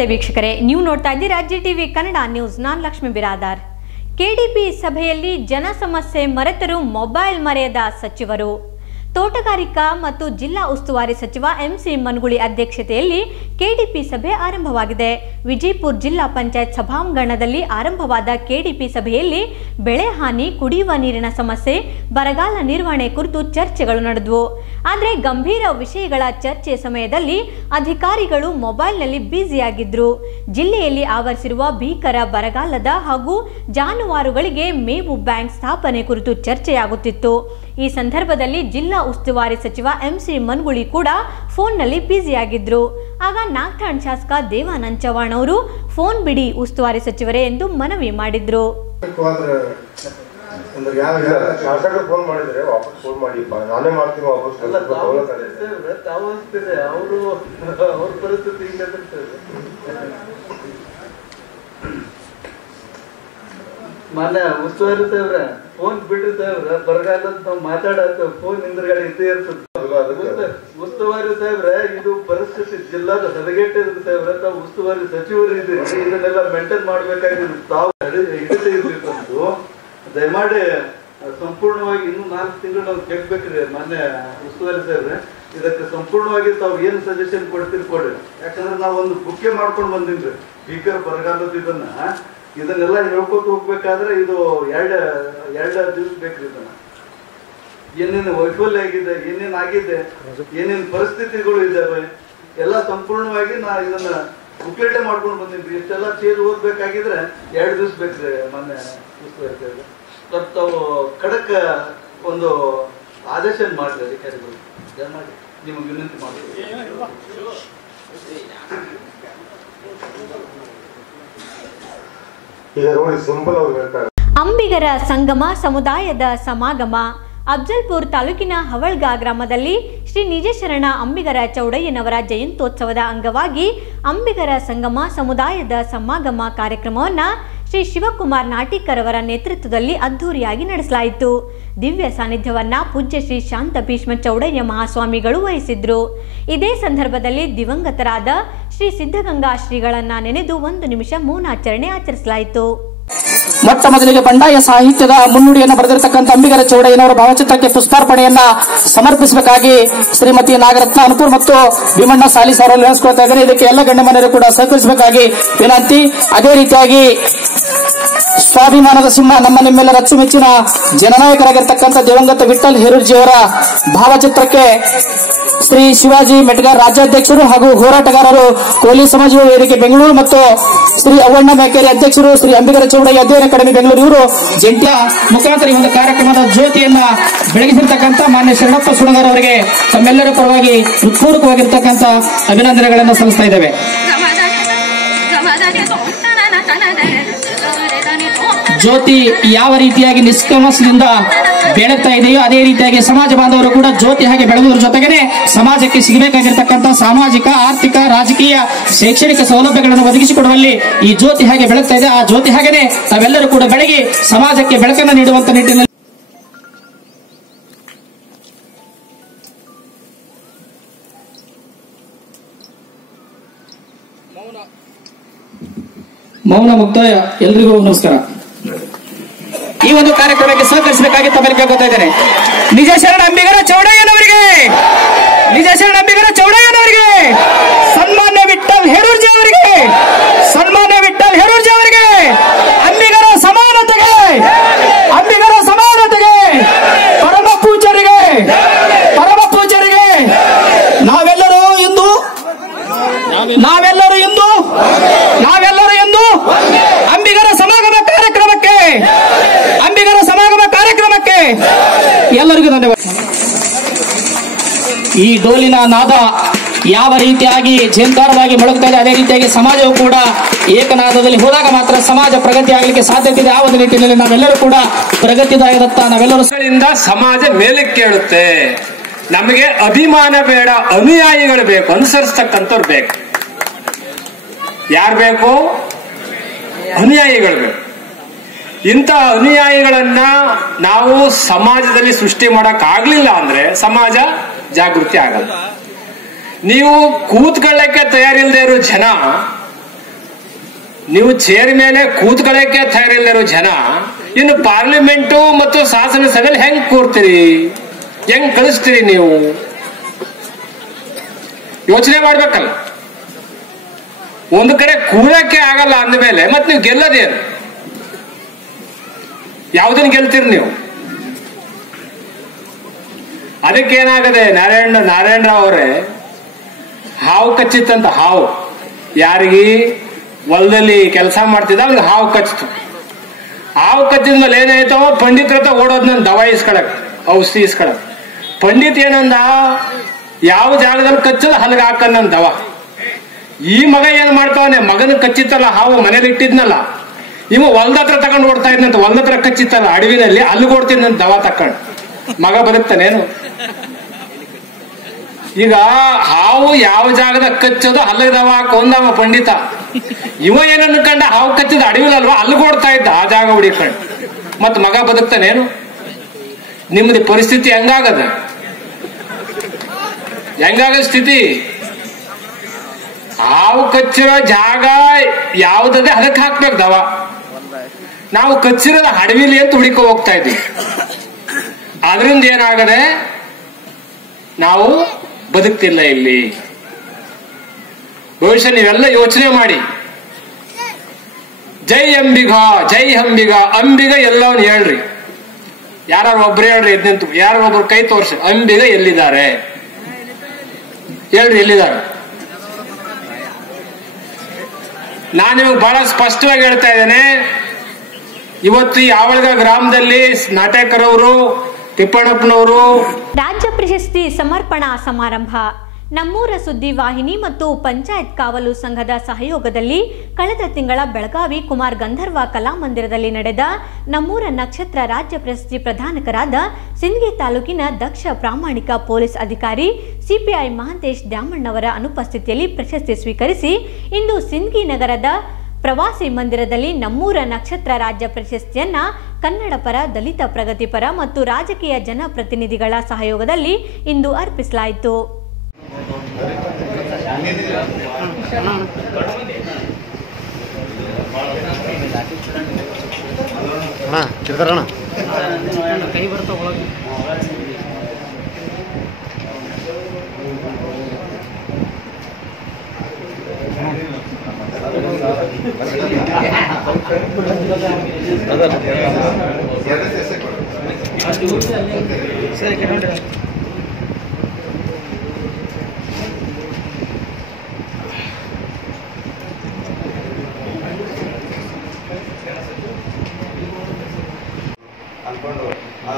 ನಮಸ್ತೆ ವೀಕ್ಷಕರೇ. ನೀವು ನೋಡ್ತಾ ಇದ್ದೀರಾ ಜಿ ಟಿವಿ ಕನ್ನಡ ನ್ಯೂಸ್. ನಾನು ಲಕ್ಷ್ಮಿ ಬಿರಾದಾರ್. ಕೆಡಿಪಿ ಸಭೆಯಲ್ಲಿ ಜನ ಸಮಸ್ಯೆ ಮರೆತರು ಮೊಬೈಲ್ ಮರೆಯದ ಸಚಿವರು. ತೋಟಗಾರಿಕಾ ಮತ್ತು ಜಿಲ್ಲಾ ಉಸ್ತುವಾರಿ ಸಚಿವ ಎಂಸಿ ಮನ್ಗುಳಿ ಅಧ್ಯಕ್ಷತೆಯಲ್ಲಿ ಕೆಡಿಪಿ ಸಭೆ ಆರಂಭವಾಗಿದೆ. ವಿಜಯಪುರ ಜಿಲ್ಲಾ ಪಂಚಾಯತ್ ಸಭಾಂಗಣದಲ್ಲಿ ಆರಂಭವಾದ ಕೆಡಿಪಿ ಸಭೆಯಲ್ಲಿ ಬೆಳೆ ಹಾನಿ, ಕುಡಿಯುವ ನೀರಿನ ಸಮಸ್ಯೆ, ಬರಗಾಲ ನಿರ್ವಹಣೆ ಕುರಿತು ಚರ್ಚೆಗಳು ನಡೆದವು. ಆದರೆ ಗಂಭೀರ ವಿಷಯಗಳ ಚರ್ಚೆ ಸಮಯದಲ್ಲಿ ಅಧಿಕಾರಿಗಳು ಮೊಬೈಲ್ನಲ್ಲಿ ಬ್ಯುಸಿಯಾಗಿದ್ರು. ಜಿಲ್ಲೆಯಲ್ಲಿ ಆವರಿಸಿರುವ ಭೀಕರ ಬರಗಾಲದ ಹಾಗೂ ಜಾನುವಾರುಗಳಿಗೆ ಮೇವು ಬ್ಯಾಂಕ್ ಸ್ಥಾಪನೆ ಕುರಿತು ಚರ್ಚೆಯಾಗುತ್ತಿತ್ತು. ಈ ಸಂದರ್ಭದಲ್ಲಿ ಜಿಲ್ಲಾ ಉಸ್ತುವಾರಿ ಸಚಿವ ಎಂಸಿ ಮನ್ಗುಳಿ ಕೂಡ ಫೋನ್ನಲ್ಲಿ ಬ್ಯುಸಿಯಾಗಿದ್ರು. ಆಗ ನಾಗ್ಠಾಣ್ ಶಾಸಕ ದೇವಾನಂದ್ ಚವಾಣ್ ಅವರು, ಫೋನ್ ಬಿಡಿ ಉಸ್ತುವಾರಿ ಸಚಿವರೇ ಎಂದು ಮನವಿ ಮಾಡಿದ್ರು. ಅಂದ್ರೆ ಯಾವ ಇಲ್ಲ, ಶಾಸಕರು ಫೋನ್ ಮಾಡಿದ್ರೆ ವಾಪಸ್ ಫೋನ್ ಮಾಡಿ ನಾನೇ ಮಾಡ್ತೀನಿ ವಾಪಸ್ ತಾವು ಅಂತಿದ್ರೆ ಅವರು ಅವ್ರ ಪರಿಸ್ಥಿತಿ ಹಿಂಗೆ ಮಾನ್ಯ ಉಸ್ತುವಾರಿ ಸಾಹೇಬ್ರ ಫೋನ್ ಬಿಡ್ರಿ ಸಾಹೇಬ್ರ ಬರಗಾಲ ಅಂತ ನಾವು ಮಾತಾಡತ್ತ ಫೋನ್ ಹಿಂದ್ರಗಡೆ ಇದ್ದೇ ಇರ್ತದೆ. ಉಸ್ತುವಾರಿ ಸಾಹೇಬ್ರ ಇದು ಪರಿಸ್ಥಿತಿ ಜಿಲ್ಲಾದ ಹದಗೆಟ್ಟಿದ್ರು ಸಾಹೇಬ್ರ ತಾವು ಉಸ್ತುವಾರಿ ಸಚಿವರು ಇದ್ದೀರಿ ಇದನ್ನೆಲ್ಲ ಮೇಂಟೈನ್ ಮಾಡ್ಬೇಕಾಗಿದ್ದು ತಾವು. ದಯಮಾಡಿ ಸಂಪೂರ್ಣವಾಗಿ ಇನ್ನು ನಾಲ್ಕು ತಿಂಗಳು ನಾವು ಕೇಳ್ಬೇಕ್ರಿ ಮೊನ್ನೆ ಉಸ್ತುವಾರಿ ಸರ್ ಇದಕ್ಕೆ ಸಂಪೂರ್ಣವಾಗಿ ತಾವು ಏನು ಸಜೆಷನ್ ಕೊಡ್ತೀರಿ ಕೊಡ್ರಿ. ಯಾಕಂದ್ರೆ ನಾವು ಒಂದು ಬುಕ್ಕೆ ಮಾಡ್ಕೊಂಡು ಬಂದಿನ್ರಿ. ಸ್ಪೀಕರ್ ಬರಗಾಲದ ಇದನ್ನ. ಇದನ್ನೆಲ್ಲ ಹೇಳ್ಕೊತ ಹೋಗ್ಬೇಕಾದ್ರೆ ಇದು ಎರಡು ಎರಡು ದಿವಸ ಬೇಕ್ರಿ ಇದನ್ನ. ಏನೇನು ವೈಫಲ್ಯ ಆಗಿದೆ, ಏನೇನು ಆಗಿದೆ, ಏನೇನು ಪರಿಸ್ಥಿತಿಗಳು ಇದ್ದಾವೆ ಎಲ್ಲ ಸಂಪೂರ್ಣವಾಗಿ ನಾ ಇದನ್ನ ಬುಕ್ಲೆಟೇ ಮಾಡ್ಕೊಂಡು ಬಂದಿದ್ವಿ ಇಷ್ಟೆಲ್ಲ ಚೇಂಜ್ ಓದ್ಬೇಕಾಗಿದ್ರೆ ಎರಡು ದಿವಸ ಬೇಕ್ರಿ ಮೊನ್ನೆ ಉಸ್ತುವಾರಿ ಸಾಹೇಬ್ರೆ. ತಾವು ಖಡಕ್ ಒಂದು ಆದೇಶ ಮಾಡ್ರಿ ಅಧಿಕಾರಿಗಳು. ದಯಮಾಡಿ ನಿಮಗೆ ವಿನಂತಿ ಮಾಡ್ತೀವಿ ಈಗ ಸಿಂಪಲ್ ಅವ್ರು ಹೇಳ್ತಾರೆ. ಅಂಬಿಗರ ಸಂಗಮ ಸಮುದಾಯದ ಸಮಾಗಮ ಅಫ್ಜಲ್ಪುರ್ ತಾಲೂಕಿನ ಹವಳ್ಗಾ ಗ್ರಾಮದಲ್ಲಿ ಶ್ರೀ ನಿಜಶರಣ ಅಂಬಿಗರ ಚೌಡಯ್ಯನವರ ಜಯಂತ್ಯೋತ್ಸವದ ಅಂಗವಾಗಿ ಅಂಬಿಗರ ಸಂಗಮ ಸಮುದಾಯದ ಸಮಾಗಮ ಕಾರ್ಯಕ್ರಮವನ್ನು ಶ್ರೀ ಶಿವಕುಮಾರ್ ನಾಟಿಕರವರ ನೇತೃತ್ವದಲ್ಲಿ ಅದ್ಧೂರಿಯಾಗಿ ನಡೆಸಲಾಯಿತು. ದಿವ್ಯ ಸಾನ್ನಿಧ್ಯವನ್ನ ಪೂಜ್ಯ ಶ್ರೀ ಶಾಂತ ಭೀಷ್ಮ ಚೌಡಯ್ಯ ಮಹಾಸ್ವಾಮಿಗಳು ವಹಿಸಿದ್ರು. ಇದೇ ಸಂದರ್ಭದಲ್ಲಿ ದಿವಂಗತರಾದ ಶ್ರೀ ಸಿದ್ಧಗಂಗಾ ಶ್ರೀಗಳನ್ನ ನೆನೆದು ಒಂದು ನಿಮಿಷ ಮೌನಾಚರಣೆ ಆಚರಿಸಲಾಯಿತು. ಮೊಟ್ಟ ಮೊದಲಿಗೆ ಬಂಡಾಯ ಸಾಹಿತ್ಯದ ಮುನ್ನುಡಿಯನ್ನು ಬರೆದಿರತಕ್ಕಂಥ ಅಂಬಿಗರ ಚೌಡಯ್ಯನವರ ಭಾವಚಿತ್ರಕ್ಕೆ ಪುಷ್ಪಾರ್ಪಣೆಯನ್ನ ಸಮರ್ಪಿಸಬೇಕಾಗಿ ಶ್ರೀಮತಿ ನಾಗರತ್ನ ಮತ್ತು ಭೀಮಣ್ಣ ಸಾಲಿಸ್ ಅವರಲ್ಲಿ ನೆನೆಸ್ಕೊಳ್ತಾ ಇದ್ದಾರೆ. ಇದಕ್ಕೆ ಎಲ್ಲ ಗಣ್ಯಮನೆಯರು ಕೂಡ ಸಹಕರಿಸಬೇಕಾಗಿ ವಿನಂತಿ. ಅದೇ ರೀತಿಯಾಗಿ ಸ್ವಾಭಿಮಾನದ ಸಿಂಹ ನಮ್ಮ ನಿಮ್ಮೆಲ್ಲರ ಅಚ್ಚುಮೆಚ್ಚಿನ ಜನನಾಯಕರಾಗಿರ್ತಕ್ಕಂಥ ದಿವಂಗತ ವಿಠಲ್ ಹೆರೂರ್ಜಿಯವರ ಭಾವಚಿತ್ರಕ್ಕೆ ಶ್ರೀ ಶಿವಾಜಿ ಮೆಟ್ಗಾರ್ ರಾಜ್ಯಾಧ್ಯಕ್ಷರು ಹಾಗೂ ಹೋರಾಟಗಾರರು ಕೋಲಿ ಸಮಾಜ ವೇದಿಕೆ ಬೆಂಗಳೂರು ಮತ್ತು ಶ್ರೀ ಅವಣ್ಣ ಮೇಕೇರಿ ಅಧ್ಯಕ್ಷರು ಶ್ರೀ ಅಂಬಿಗರ ಚೌಡಯ್ಯ ಅಧ್ಯಯನ ಅಕಾಡೆಮಿ ಬೆಂಗಳೂರು ಇವರು ಜಂಟಿಯ ಮುಖಾಂತರ ಈ ಒಂದು ಕಾರ್ಯಕ್ರಮದ ಜ್ಯೋತಿಯನ್ನ ಬೆಳಗಿಸಿರ್ತಕ್ಕಂಥ ಮಾನ್ಯ ಶರಣಪ್ಪ ಸುಣಗಾರ್ ಅವರಿಗೆ ತಮ್ಮೆಲ್ಲರ ಪರವಾಗಿ ಹೃತ್ಪೂರ್ವಕವಾಗಿರ್ತಕ್ಕಂಥ ಅಭಿನಂದನೆಗಳನ್ನು ಸಲ್ಲಿಸ್ತಾ ಇದ್ದೇವೆ. ಜ್ಯೋತಿ ಯಾವ ರೀತಿಯಾಗಿ ನಿಷ್ಕಮಸದಿಂದ ಬೆಳಗ್ತಾ ಇದೆಯೋ ಅದೇ ರೀತಿಯಾಗಿ ಸಮಾಜ ಬಾಂಧವರು ಕೂಡ ಜ್ಯೋತಿ ಹಾಗೆ ಬೆಳೆಯುವುದರ ಜೊತೆಗೇನೆ ಸಮಾಜಕ್ಕೆ ಸಿಗಬೇಕಾಗಿರ್ತಕ್ಕಂಥ ಸಾಮಾಜಿಕ, ಆರ್ಥಿಕ, ರಾಜಕೀಯ, ಶೈಕ್ಷಣಿಕ ಸೌಲಭ್ಯಗಳನ್ನು ಒದಗಿಸಿಕೊಡುವಲ್ಲಿ ಈ ಜ್ಯೋತಿ ಹಾಗೆ ಬೆಳಗ್ತಾ ಇದೆ. ಆ ಜ್ಯೋತಿ ಹಾಗೆನೆ ತಾವೆಲ್ಲರೂ ಕೂಡ ಬೆಳಗಿ ಸಮಾಜಕ್ಕೆ ಬೆಳಕನ್ನು ನೀಡುವಂತ ನಿಟ್ಟಿನಲ್ಲಿ ಮೌನ ಮುಕ್ತಾಯ. ಎಲ್ರಿಗೂ ನಮಸ್ಕಾರ. ಈ ಒಂದು ಕಾರ್ಯಕ್ರಮಕ್ಕೆ ಸಹಕರಿಸಬೇಕಾಗಿ ತಮ್ಮಲ್ಲಿ ಕೇಳ್ಕೊತಾ ಇದ್ದೇನೆ. ನಿಜ ಶರಣ ಅಂಬಿಗರ ಚೌಡಯ್ಯನವರಿಗೆ! ನಿಜ ಶರಣ ಅಂಬಿಗರ ಚೌಡಯ್ಯನವರಿಗೆ! ಸನ್ಮಾನ್ಯ ವಿಠಲ್ ಹೆರೂರ್ಜಿ ಅವರಿಗೆ! ಸನ್ಮಾನ್ಯ ವಿಠಲ್ ಹೆರೂರ್ಜಿ ಅವರಿಗೆ ಅಂಬಿಗರ ಸಮಾನತೆಗೆ ಅಂಬಿಗರ ಸಮಾನತೆಗೆ ಪರಮ ಪೂಜ್ಯರಿಗೆ ಪರಮ ಪೂಜ್ಯರಿಗೆ ನಾವೆಲ್ಲರೂ ಇಂದು ನಾವೆಲ್ಲರೂ ಇಂದು ನಾವೆಲ್ಲರೂ ಇಂದು ಅಂಬಿಗರ ಸಮಾಗಮ ಕಾರ್ಯಕ್ರಮಕ್ಕೆ ಅಂಬಿಗರ ಸಮಾಗಮ ಕಾರ್ಯಕ್ರಮಕ್ಕೆ ಎಲ್ಲರಿಗೂ ಧನ್ಯವಾದ ಈ ಡೋಲಿನ ನಾದ ಯಾವ ರೀತಿಯಾಗಿ ಝೇಂಕಾರವಾಗಿ ಮೊಳಗ್ತಾ ಇದೆ ಅದೇ ರೀತಿಯಾಗಿ ಸಮಾಜವು ಕೂಡ ಏಕನಾದದಲ್ಲಿ ಹೋದಾಗ ಮಾತ್ರ ಸಮಾಜ ಪ್ರಗತಿ ಆಗಲಿಕ್ಕೆ ಸಾಧ್ಯತೆ ಇದೆ ಆ ಒಂದು ನಿಟ್ಟಿನಲ್ಲಿ ನಾವೆಲ್ಲರೂ ಕೂಡ ಪ್ರಗತಿದಾಯದತ್ತ ನಾವೆಲ್ಲರೂ ಸಮಾಜ ಮೇಲೆ ಕೇಳುತ್ತೆ ನಮಗೆ ಅಭಿಮಾನ ಬೇಡ, ಅನುಯಾಯಿಗಳು ಬೇಕು, ಅನುಸರಿಸ್ತಕ್ಕಂಥವ್ರು ಬೇಕು. ಯಾರು ಬೇಕು? ಅನುಯಾಯಿಗಳು ಬೇಕು. ಇಂಥ ಅನುಯಾಯಿಗಳನ್ನ ನಾವು ಸಮಾಜದಲ್ಲಿ ಸೃಷ್ಟಿ ಮಾಡಕ್ ಆಗ್ಲಿಲ್ಲ ಅಂದ್ರೆ ಸಮಾಜ ಜಾಗೃತಿ ಆಗಲ್ಲ. ನೀವು ಕೂತ್ಕೊಳ್ಳಕ್ಕೆ ತಯಾರಿಲ್ಲದೆ ಇರೋ ಜನ, ನೀವು ಚೇರ್ ಮೇಲೆ ಕೂತ್ಕೊಳ್ಳಕ್ಕೆ ಇರೋ ಜನ, ಇನ್ನು ಪಾರ್ಲಿಮೆಂಟು ಮತ್ತು ಶಾಸನ ಸಭೆಯಲ್ಲಿ ಹೆಂಗ್ ಕೂರ್ತೀರಿ? ಹೆಂಗ್ ಕಳಿಸ್ತೀರಿ ನೀವು? ಯೋಚನೆ ಮಾಡ್ಬೇಕಲ್ಲ. ಒಂದು ಕಡೆ ಕೂರಕ್ಕೆ ಆಗಲ್ಲ ಅಂದಮೇಲೆ ಮತ್ತೆ ನೀವು ಗೆಲ್ಲದೇನು? ಯಾವ್ದನ್ನ ಗೆಲ್ತೀರಿ ನೀವು? ಅದಕ್ಕೇನಾಗದೆ ನಾರಾಯಣ ನಾರಾಯಣರಾವ್ ಅವರೇ ಹಾವು ಕಚ್ಚಿತ್ತಂತ ಹಾವು. ಯಾರಿಗಿ? ಹೊಲದಲ್ಲಿ ಕೆಲಸ ಮಾಡ್ತಿದ್ದ ಅವ್ನಿಗೆ ಹಾವು ಕಚ್ಚಿತು ಹಾವು ಕಚ್ಚಿದ ಮೇಲೆ ಏನಾಯ್ತು ಪಂಡಿತರ ಓಡೋದ್ ನನ್ ದವಾ ಇಸ್ಕೊಳಕ್ ಔಷಧಿ ಇಸ್ಕೊಳಕ್ ಪಂಡಿತ್ ಏನಂದ, ಯಾವ ಜಾಗದಲ್ಲಿ ಕಚ್ಚದ ಹಲ್ಗೆ ಹಾಕ ನನ್ನ ದವಾ. ಈ ಮಗ ಏನ್ ಮಾಡ್ತಾವನೆ? ಮಗನ ಕಚ್ಚಿತ್ತಲ್ಲ, ಹಾವು ಮನೇಲಿ ಇಟ್ಟಿದ್ನಲ್ಲ. ಇವ ಹೊಲ್ದ ಹತ್ರ ತಗೊಂಡು ಓಡ್ತಾ ಇದ್ನಂತ, ಹೊಲ್ದ ಹತ್ರ ಕಚ್ಚಿತ್ತಲ್ಲ, ಅಡವಿನಲ್ಲಿ ಅಲ್ಲಿಗೆ ಓಡ್ತಿದ್ನಂತ ದವಾ ತಕೊಂಡು ಮಗ ಬದುಕ್ತಾನೇನು? ಈಗ ಹಾವು ಯಾವ ಜಾಗದ ಕಚ್ಚೋದು ಅಲ್ಲಿದವ ಕೊಂದವ ಪಂಡಿತ. ಇವ ಏನನ್ನು ಕಂಡ ಹಾವು ಕಚ್ಚಿದ ಅಡವಿಲಲ್ವಾ ಅಲ್ಲಿಗೆ ಓಡ್ತಾ ಇದ್ದ ಆ ಜಾಗ ಹುಡಿಕೊಂಡು ಮತ್ ಮಗ ಬದುಕ್ತಾನೇನು ನಿಮ್ಮದು ಪರಿಸ್ಥಿತಿ ಹೆಂಗಾಗದ? ಹೆಂಗಾಗದ ಸ್ಥಿತಿ? ಹಾವು ಕಚ್ಚಿರೋ ಜಾಗ ಯಾವ್ದದೆ ಅದಕ್ಕೆ ಹಾಕ್ಬೇಕು ದವ. ನಾವು ಕಚ್ಚಿರೋದ ಅಡವಿಲಿ ಅಂತ ಹುಡುಕೋ ಹೋಗ್ತಾ ಇದ್ವಿ. ಅದರಿಂದ ಏನಾಗದೆ ನಾವು ಬದುಕ್ತಿಲ್ಲ ಇಲ್ಲಿ. ಬಹುಶಃ ನೀವೆಲ್ಲ ಯೋಚನೆ ಮಾಡಿ. ಜೈ ಅಂಬಿಗ ಜೈ ಅಂಬಿಗ ಅಂಬಿಗ ಎಲ್ಲವನ್ನ ಹೇಳ್ರಿ. ಯಾರು ಒಬ್ರು ಹೇಳ್ರಿ ಎದ್ ನಿಂತು ಯಾರು ಒಬ್ರು ಕೈ ತೋರ್ಸಿ, ಅಂಬಿಗ ಎಲ್ಲಿದ್ದಾರೆ? ಹೇಳ್ರಿ ಎಲ್ಲಿದ್ದಾರೆ? ನಾನು ನಿಮಗೆ ಬಹಳ ಸ್ಪಷ್ಟವಾಗಿ ಹೇಳ್ತಾ ಇದ್ದೇನೆ. ಇವತ್ತು ಯಾವಳಗ ಗ್ರಾಮದಲ್ಲಿ ನಾಟಕರವರು ತಿಪ್ಪಣ್ಣಪ್ಪನವರು ಪ್ರಶಸ್ತಿ ಸಮರ್ಪಣಾ ಸಮಾರಂಭ. ನಮ್ಮೂರ ಸುದ್ದಿ ವಾಹಿನಿ ಮತ್ತು ಪಂಚಾಯತ್ ಕಾವಲು ಸಂಘದ ಸಹಯೋಗದಲ್ಲಿ ಕಳೆದ ತಿಂಗಳ ಬೆಳಗಾವಿ ಕುಮಾರ್ ಗಂಧರ್ವ ಕಲಾಮಂದಿರದಲ್ಲಿ ನಡೆದ ನಮ್ಮೂರ ನಕ್ಷತ್ರ ರಾಜ್ಯ ಪ್ರಶಸ್ತಿ ಪ್ರದಾನಕರಾದ ಸಿಂದಗಿ ತಾಲೂಕಿನ ದಕ್ಷ ಪ್ರಾಮಾಣಿಕ ಪೊಲೀಸ್ ಅಧಿಕಾರಿ ಸಿಪಿಐ ಮಹಾಂತೇಶ್ ದ್ಯಾಮಣ್ಣವರ ಅನುಪಸ್ಥಿತಿಯಲ್ಲಿ ಪ್ರಶಸ್ತಿ ಸ್ವೀಕರಿಸಿ ಇಂದು ಸಿಂದಗಿ ನಗರದ ಪ್ರವಾಸಿ ಮಂದಿರದಲ್ಲಿ ನಮ್ಮೂರ ನಕ್ಷತ್ರ ರಾಜ್ಯ ಪ್ರಶಸ್ತಿಯನ್ನ ಕನ್ನಡ ಪರ ದಲಿತ ಪ್ರಗತಿಪರ ಮತ್ತು ರಾಜಕೀಯ ಜನಪ್ರತಿನಿಧಿಗಳ ಸಹಯೋಗದಲ್ಲಿ ಇಂದು ಅರ್ಪಿಸಲಾಯಿತು. ಅಣ್ಣ ಆ,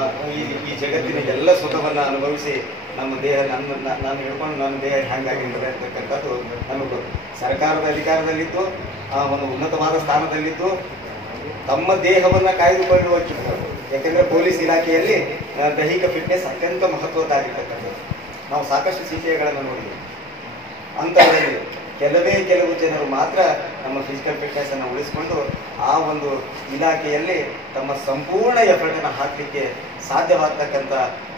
ಈ ಜಗತ್ತಿನ ಎಲ್ಲ ಸುಖವನ್ನ ಅನುಭವಿಸಿ ನಮ್ಮ ದೇಹ ನನ್ನ ನಾನು ಹೇಳ್ಕೊಂಡು ನನ್ನ ದೇಹ ಹೆಂಗಾಗಿರ್ತದೆ ಅಂತಕ್ಕಂಥದ್ದು ನಮಗೆ ಸರ್ಕಾರದ ಅಧಿಕಾರದಲ್ಲಿತ್ತು ಆ, ಒಂದು ಉನ್ನತವಾದ ಸ್ಥಾನದಲ್ಲಿದ್ದು ತಮ್ಮ ದೇಹವನ್ನ ಕಾಯ್ದುಕೊಳ್ಳುವ ಯಾಕೆಂದ್ರೆ ಪೊಲೀಸ್ ಇಲಾಖೆಯಲ್ಲಿ ದೈಹಿಕ ಫಿಟ್ನೆಸ್ ಅತ್ಯಂತ ಮಹತ್ವದ್ದಾಗಿರ್ತಕ್ಕಂಥದ್ದು. ನಾವು ಸಾಕಷ್ಟು ಸಿಟಿಗಳನ್ನು ನೋಡಿದ್ದೀವಿ ಅಂತವರಲ್ಲಿ ಕೆಲವೇ ಕೆಲವು ಜನರು ಮಾತ್ರ ನಮ್ಮ ಫಿಸಿಕಲ್ ಫಿಟ್ನೆಸ್ ಅನ್ನು ಉಳಿಸಿಕೊಂಡು ಆ ಒಂದು ಇಲಾಖೆಯಲ್ಲಿ ತಮ್ಮ ಸಂಪೂರ್ಣ ಎಫರ್ಟ್ ಅನ್ನು ಹಾಕಲಿಕ್ಕೆ ಸಾಧ್ಯವಾಗ್ತಕ್ಕಂಥ,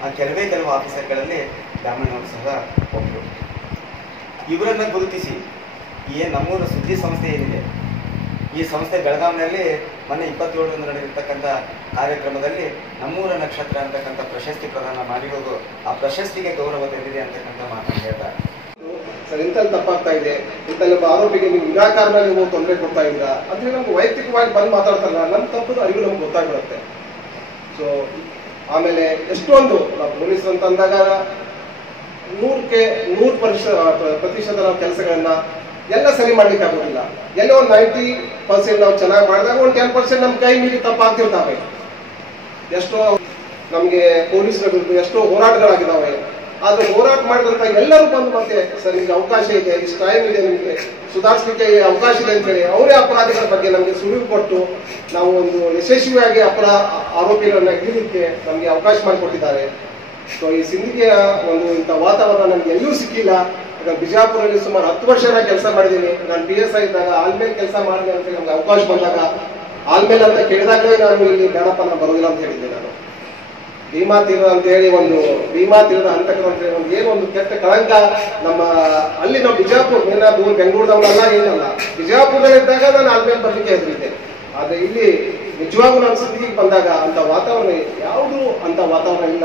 ಆ, ಕೆಲವೇ ಕೆಲವು ಆಫೀಸರ್ಗಳಲ್ಲಿ ಗ್ರಾಮೀಣವರು ಸಹ ಒಬ್ಬರು ಇವರನ್ನ ಗುರುತಿಸಿ ಏನು ನಮ್ಮೂರ ಸುದ್ದಿ ಸಂಸ್ಥೆ ಏನಿದೆ, ಈ ಸಂಸ್ಥೆ ಬೆಳಗಾವಿನಲ್ಲಿ ಮೊನ್ನೆ ಇಪ್ಪತ್ತೇಳರಂದು ನಡೆದಿರ್ತಕ್ಕಂಥ ಕಾರ್ಯಕ್ರಮದಲ್ಲಿ ನಮ್ಮೂರ ನಕ್ಷತ್ರ ಅಂತಕ್ಕಂಥ ಪ್ರಶಸ್ತಿ ಪ್ರದಾನ ಮಾಡಿರೋದು ಆ ಪ್ರಶಸ್ತಿಗೆ ಗೌರವ ತಂದಿದೆ ಅಂತಕ್ಕಂಥ ಮಾತನ್ನು ಹೇಳ್ತಾರೆ ಸರ್ ಇಂಥಲ್ಲಿ ತಪ್ಪಾಗ್ತಾ ಇದೆ. ಇಂಥಲ್ಲಿ ಒಬ್ಬ ಆರೋಪಿಗೆ ನೀವು ನಿರಾಕಾರದಲ್ಲಿ ನೀವು ತೊಂದರೆ ಕೊಡ್ತಾ ಇಲ್ಲ. ಅಂದ್ರೆ ನಮ್ಗೆ ವೈಯಕ್ತಿಕವಾಗಿ ಬಂದು ಮಾತಾಡ್ತಾರಲ್ಲ ನಮ್ಮ ತಪ್ಪು ಅರಿವು ನಮ್ಗೆ ಗೊತ್ತಾಗ್ಬಿಡುತ್ತೆ. ಸೊ ಆಮೇಲೆ ಎಷ್ಟೊಂದು ನಾವು ಪೊಲೀಸರು ಅಂತ ಅಂದಾಗ ನೂರಕ್ಕೆ ನೂರು ಪ್ರತಿಶತ ಪ್ರತಿಶತ ನಾವು ಕೆಲಸಗಳನ್ನ ಎಲ್ಲ ಸರಿ ಮಾಡ್ಲಿಕ್ಕೆ ಆಗೋದಿಲ್ಲ. ಎಲ್ಲೋ ಒಂದು ನೈಂಟಿ ಪರ್ಸೆಂಟ್ ನಾವು ಚೆನ್ನಾಗಿ ಮಾಡಿದಾಗ ಒಂದು ಟೆನ್ ಪರ್ಸೆಂಟ್ ನಮ್ಮ ಕೈ ಮೀರಿ ತಪ್ಪಾಗ್ತಿರ್ತಾವೆ ಎಷ್ಟೋ ನಮಗೆ ಪೊಲೀಸರ ವಿರುದ್ಧ ಎಷ್ಟೋ ಹೋರಾಟಗಳಾಗಿದ್ದಾವೆ ಆದರೆ ಹೋರಾಟ ಮಾಡಿದಂತ ಎಲ್ಲರೂ ಬಂದು ಮತ್ತೆ ಸರ್ ಅವಕಾಶ ಇದೆ ಇಷ್ಟು ಟೈಮ್ ಇದೆ ನಿಮಗೆ, ಸುಧಾರಿಸಲಿಕ್ಕೆ ಅವಕಾಶ ಇದೆ ಅಂತೇಳಿ ಅವರೇ ಅಪರಾಧಿಗಳ ಬಗ್ಗೆ ನಮಗೆ ಸುಳಿವು ಕೊಟ್ಟು ನಾವು ಒಂದು ಯಶಸ್ವಿಯಾಗಿ ಅಪರ ಆರೋಪಿಗಳನ್ನ ಹಿಡಿದಕ್ಕೆ ನಮಗೆ ಅವಕಾಶ ಮಾಡಿಕೊಟ್ಟಿದ್ದಾರೆ. ಸೊ ಈ ಸಿಂಧಿಗೆಯ ಒಂದು ಇಂಥ ವಾತಾವರಣ ನಮಗೆ ಎಲ್ಲೂ ಸಿಕ್ಕಿಲ್ಲ. ಈಗ ಬಿಜಾಪುರಲ್ಲಿ ಸುಮಾರು ಹತ್ತು ವರ್ಷ ಕೆಲಸ ಮಾಡಿದ್ದೀನಿ ನಾನು ಪಿ ಎಸ್ ಐ ಇದ್ದಾಗ ಆಲ್ಮೇಲ್ ಕೆಲಸ ಮಾಡಿದೆ ಅಂತ ನಮ್ಗೆ ಅವಕಾಶ ಬಂದಾಗ ಆಲ್ಮೇಲ್ ಅಂತ ಕೇಳಿದಾಗಲೇ ನಾನು ಇಲ್ಲಿ ನಾನು ಬರೋದಿಲ್ಲ ಅಂತ ಹೇಳಿದ್ದೆ ನಾನು. ಭೀಮಾ ತೀರ ಅಂತ ಹೇಳಿ ಒಂದು, ಭೀಮಾ ತೀರದ ಹಂತಕರು ಅಂತ ಹೇಳಿ ಒಂದು, ಏನು ಒಂದು ಕೆಟ್ಟ ಕಳಂಕ ನಮ್ಮ, ಅಲ್ಲಿ ನಾವು ಬಿಜಾಪುರ ಏನಾದ್ರು ದೂರ ಬೆಂಗಳೂರದವರೆಲ್ಲ ಏನಲ್ಲ. ಬಿಜಾಪುರದಲ್ಲಿದ್ದಾಗ ನಾನು ಆಲ್ಮೇಲ್ ಮೇಲೆ ಬರ್ಲಿಕ್ಕೆ ಹೆದರಿದ್ದೆ. ಆದ್ರೆ ಇಲ್ಲಿ ನಿಜವಾಗೂ ನನ್ನ ಸ್ಥಿತಿಗೆ ಬಂದಾಗ ಅಂತ ವಾತಾವರಣ, ಯಾವುದು ಅಂತ ವಾತಾವರಣ ಇಲ್ಲ.